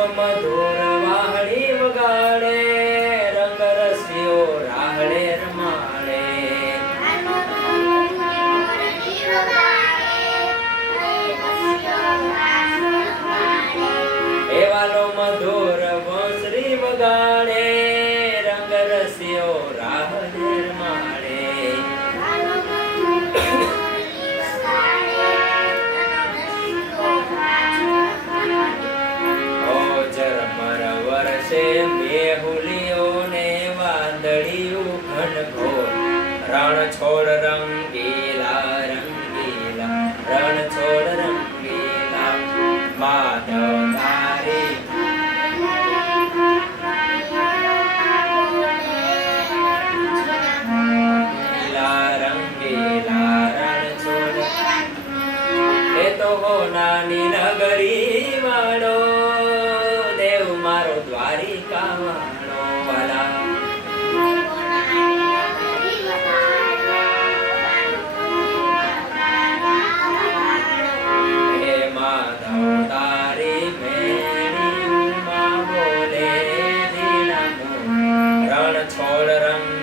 એવાલો મધુર વાહણી વગાડે, રંગ રસિયો રાહડે રમાડે. એવાલો મધુર બંસરી વગાડે, રંગ રસિયો રાહડે રમાડે. વર્ષે મેહુલીઓ ને વાદળિયું ઘનઘોર, રણ છોડ રંગીલા રંગીલા, રણ છોડ રંગીલા. માધવ તારી રંગીલા રણ છોડ. એ તો નાની નગરી વાળો, દેવ મારો દ્વારિકા વાળો વાલા. હે માધવ તારી મેળીમાં બોલે દીનામું, રણ છોડ રંગ